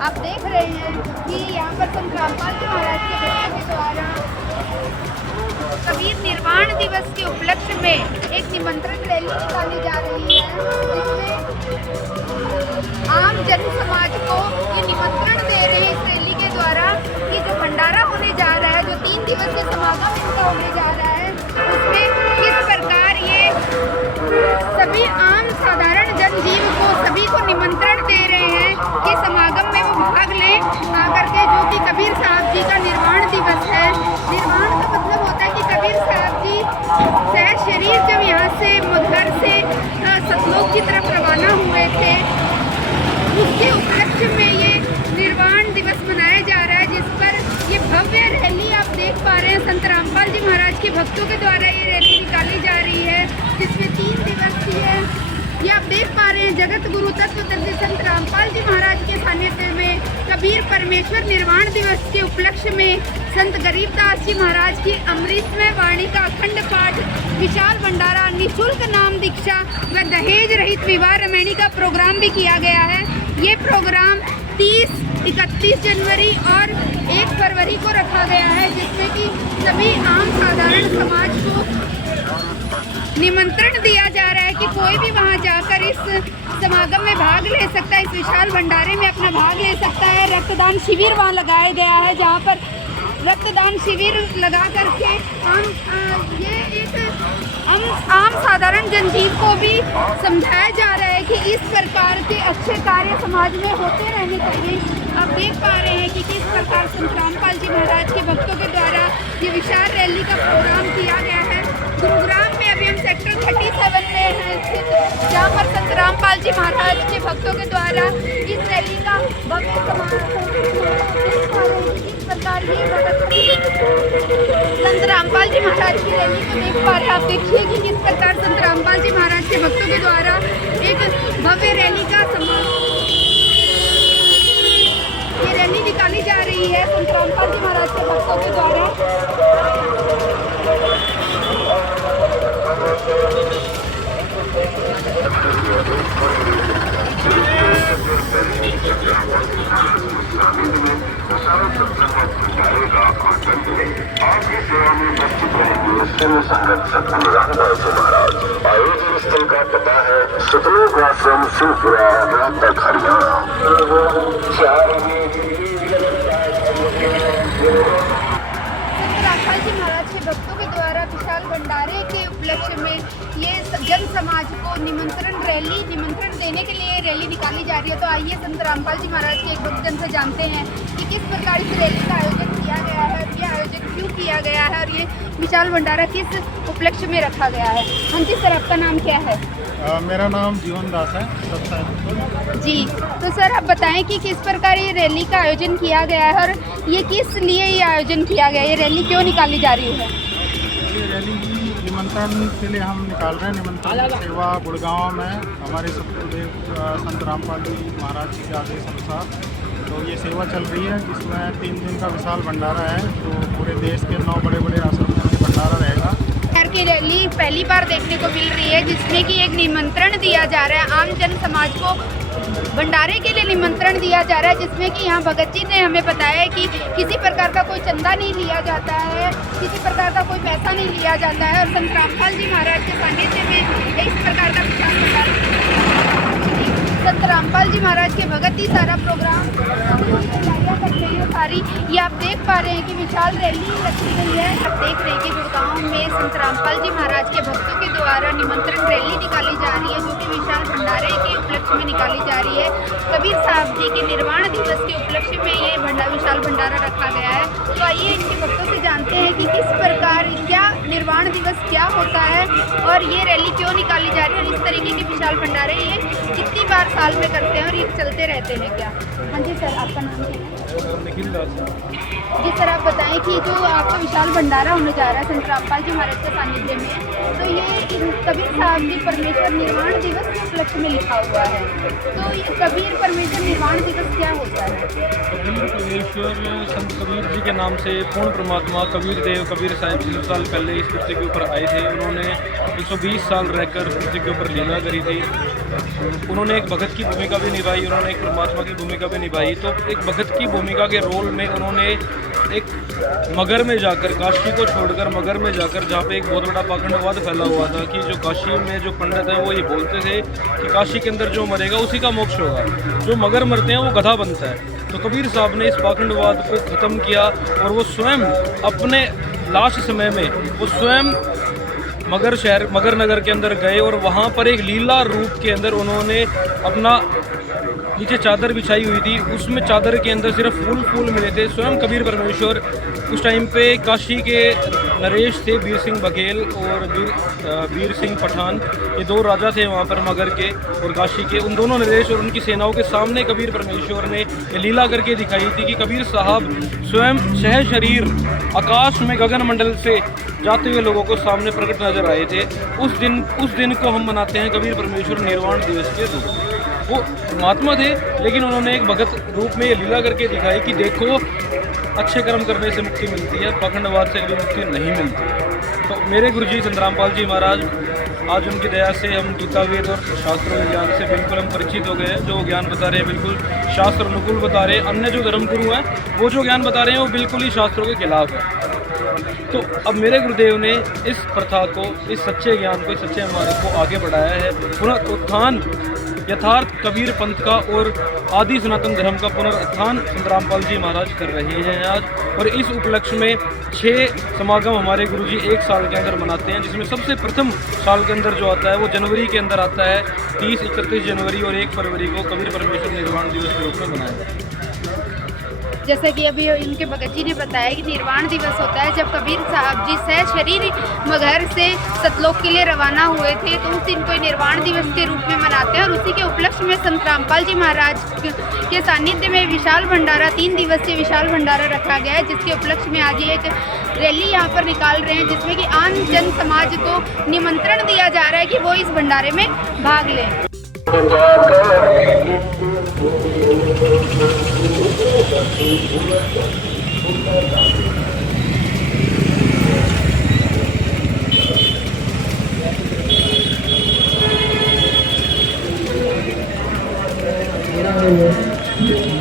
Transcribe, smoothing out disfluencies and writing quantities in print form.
आप देख रहे हैं कि यहाँ पर संत रामपाल जी महाराज के भक्तों के द्वारा कबीर निर्वाण दिवस के उपलक्ष्य में एक निमंत्रण रैली निकाली जा रही है, जिसमें आम जन समाज को ये निमंत्रण दे रहे हैं इस रैली के द्वारा कि जो भंडारा होने जा रहा है, जो 3 दिवसीय समागम इनका होने जा रहा है, उसमें किस प्रकार ये सभी आम साधारण जनजीव को सभी को निमंत्रण दे रहे हैं कि समागम में वो भाग लें आकर के, जो कि कबीर साहब जी का निर्वाण दिवस है। निर्वाण का मतलब होता है कि कबीर साहब जी सहज शरीर जब यहाँ से घर से सतलोक की तरफ रवाना हुए थे, उसके उपलक्ष्य में ये निर्वाण दिवस मनाया जा रहा है, जिस पर ये भव्य रैली आप देख पा रहे हैं। संत रामपाल जी महाराज के भक्तों के द्वारा ये रैली निकाली जा रही है, जिसमें 3 दिवस की है। ये आप देख पा रहे हैं जगत गुरु तत्वदर्शी संत रामपाल जी महाराज के सानिध्य में कबीर परमेश्वर निर्वाण दिवस के उपलक्ष्य में संत गरीबदास जी महाराज की अमृतमय वाणी का अखंड पाठ, विशाल भंडारा, निःशुल्क नाम दीक्षा व दहेज रहित विवाह रमैनी का प्रोग्राम भी किया गया है। ये प्रोग्राम 30, 31 जनवरी और 1 फरवरी को रखा गया है, जिसमें कि सभी आम साधारण समाज को निमंत्रण दिया जा रहा है कि कोई भी वहां जाकर इस समागम में भाग ले सकता है, इस विशाल भंडारे में अपना भाग ले सकता है। रक्तदान शिविर वहां लगाया गया है, जहां पर रक्तदान शिविर लगा करके ये एक आम साधारण जनजीव को भी समझाया जा रहा है कि इस प्रकार के अच्छे कार्य समाज में होते रहने चाहिए। आप देख पा रहे हैं कि किस प्रकार संत रामपाल जी महाराज के भक्तों के द्वारा ये विशाल रैली का प्रोग्राम किया गया है। गुरुग्राम में अभी हम सेक्टर 37 में हैं, जहाँ पर संत रामपाल जी महाराज के भक्तों के द्वारा इस रैली का भव्य इस प्रकार ये संत रामपाल जी महाराज की रैली को देख पा रहे हैं। आप देखिए कि किस प्रकार संत रामपाल जी महाराज के भक्तों के द्वारा एक भव्य रैली का ये रैली निकाली जा रही है संत रामपाल जी महाराज के भक्तों के द्वारा। संगत सतगुरु रामदास जी महाराज। आयोजन स्थल का पता है सतलोक आश्रम शिवपुरा रोहतक हरियाणा। रामपाल जी महाराज के भक्तों के द्वारा विशाल भंडारे के उपलक्ष्य में ये जन समाज को निमंत्रण देने के लिए रैली निकाली जा रही है। तो आइए संत रामपाल जी महाराज के एक भक्तजन से जानते हैं कि किस प्रकार इस रैली का आयोजन किया गया है, ये आयोजन क्यों किया गया है और ये विशाल भंडारा किस उपलक्ष्य में रखा गया है। हाँ जी सर, आपका नाम क्या है? मेरा नाम जीवन दास है जी। तो सर आप बताएं कि किस प्रकार ये रैली का आयोजन किया गया है और ये किस लिए ये आयोजन किया गया है, ये रैली क्यों निकाली जा रही है? ये रैली निमंत्रण के लिए हम निकाल रहे हैं। निमंत्रण सेवा गुड़गांव में हमारे सतगुरुदेव संत रामपाल जी महाराज जी के आदेश अनुसार तो ये सेवा चल रही है, जिसमें 3 दिन का विशाल भंडारा है। तो पूरे देश के 9 बड़े आश्रमों में भंडारा रहेगा। की रैली पहली बार देखने को मिल रही है, जिसमें कि एक निमंत्रण दिया जा रहा है आम जन समाज को, भंडारे के लिए निमंत्रण दिया जा रहा है, जिसमें कि यहाँ भगत जी ने हमें बताया है कि किसी प्रकार का कोई चंदा नहीं लिया जाता है, किसी प्रकार का कोई पैसा नहीं लिया जाता है। और संत रामपाल जी महाराज के सानिध्य में इस प्रकार का विशाल भंडारा संत रामपाल जी महाराज के भगत ही सारा प्रोग्राम करते हैं सारी। ये आप देख पा रहे हैं कि विशाल रैली रखी गई है। आप देख रहे हैं कि गुड़गांव में संत रामपाल जी महाराज के भक्तों के द्वारा निमंत्रण रैली निकाली जा रही है, जो कि विशाल भंडारे के उपलक्ष्य में निकाली जा रही है। कबीर साहब जी के निर्वाण दिवस के उपलक्ष्य में ये विशाल भंडारा रखा गया है। तो आइए इनके भक्तों से जानते हैं कि किस प्रकार क्या निर्वाण दिवस क्या होता है और ये रैली क्यों निकाली जा रही है और इस तरीके के विशाल भंडारे ये कितनी बार साल में करते हैं और ये चलते रहते हैं क्या। हाँ जी सर, आपका नाम क्या है? निखिल दास। जी सर, आप बताएं कि जो आपका विशाल भंडारा होने जा रहा है संत रामपाल जी महाराज के सानिध्य में, तो ये कबीर साहब जी परमेश्वर निर्वाण दिवस के उपलक्ष्य में लिखा हुआ है, तो ये कबीर परमेश्वर निर्वाण दिवस क्या होता है? कबीर परमेश्वर संत कबीर जी के नाम से पूर्ण परमात्मा कबीर देव कबीर साहब 3 साल पहले इस पृथ्वी के ऊपर आए थे। उन्होंने 120 साल रहकर पृथ्वी के ऊपर लीला करी थी। उन्होंने एक भगत की भूमिका भी निभाई, उन्होंने एक परमात्मा की भूमिका भी निभाई। तो एक भगत की भूमिका के रोल में उन्होंने एक मगर में जाकर, काशी को छोड़कर मगर में जाकर, जहाँ पे एक बहुत बड़ा पाखंडवाद फैला हुआ था कि जो काशी में जो पंडित हैं वो ये बोलते थे कि काशी के अंदर जो मरेगा उसी का मोक्ष होगा, जो मगर मरते हैं वो गधा बनता है। तो कबीर साहब ने इस पाखंडवाद को ख़त्म किया और वो स्वयं अपने लास्ट समय में वो स्वयं मगर नगर के अंदर गए और वहाँ पर एक लीला रूप के अंदर उन्होंने अपना नीचे चादर बिछाई हुई थी, उसमें चादर के अंदर सिर्फ फूल मिले थे। स्वयं कबीर परमेश्वर उस टाइम पे काशी के नरेश थे, वीर सिंह बघेल और वीर सिंह पठान, ये 2 राजा थे वहाँ पर मगर के और काशी के। उन दोनों नरेश और उनकी सेनाओं के सामने कबीर परमेश्वर ने ये लीला करके दिखाई थी कि कबीर साहब स्वयं शरीर आकाश में गगन मंडल से जाते हुए लोगों को सामने प्रकट नजर आए थे। उस दिन को हम मनाते हैं कबीर परमेश्वर निर्वाण दिवस के रूप। वो महात्मा थे लेकिन उन्होंने एक भगत रूप में ये लीला करके दिखाई कि देखो, अच्छे कर्म करने से मुक्ति मिलती है, पाखंडवाद से कभी मुक्ति नहीं मिलती। तो मेरे गुरुजी संत रामपाल जी महाराज, आज उनकी दया से हम गीता वेद और शास्त्रों ज्ञान से बिल्कुल हम परिचित हो गए हैं। जो ज्ञान बता रहे हैं बिल्कुल शास्त्र अनुकूल बता रहे हैं। अन्य जो धर्मगुरु हैं वो जो ज्ञान बता रहे हैं वो बिल्कुल ही शास्त्रों के खिलाफ है। तो अब मेरे गुरुदेव ने इस प्रथा को, इस सच्चे ज्ञान को, इस सच्चे मार्ग को आगे बढ़ाया है। पुनरुत्थान यथार्थ कबीर पंथ का और आदि सनातन धर्म का पुनरुत्थान संत रामपाल जी महाराज कर रहे हैं आज। और इस उपलक्ष्य में 6 समागम हमारे गुरुजी 1 साल के अंदर मनाते हैं, जिसमें सबसे प्रथम साल के अंदर जो आता है वो जनवरी के अंदर आता है। 30, 31 जनवरी और 1 फरवरी को कबीर परमेश्वर निर्वाण दिवस के रूप में मनाया जाता है। जैसे कि अभी इनके भगत जी ने बताया कि निर्वाण दिवस होता है जब कबीर साहब जी शरीर मगर से सतलोक के लिए रवाना हुए थे, तो उस दिन को निर्वाण दिवस के रूप में मनाते हैं। और उसी के उपलक्ष्य में संत रामपाल जी महाराज के सानिध्य में विशाल भंडारा, 3 दिवसीय विशाल भंडारा रखा गया है, जिसके उपलक्ष्य में आज ये एक रैली यहाँ पर निकाल रहे हैं, जिसमें कि आम जन समाज को निमंत्रण दिया जा रहा है कि वो इस भंडारे में भाग लें। Yeah.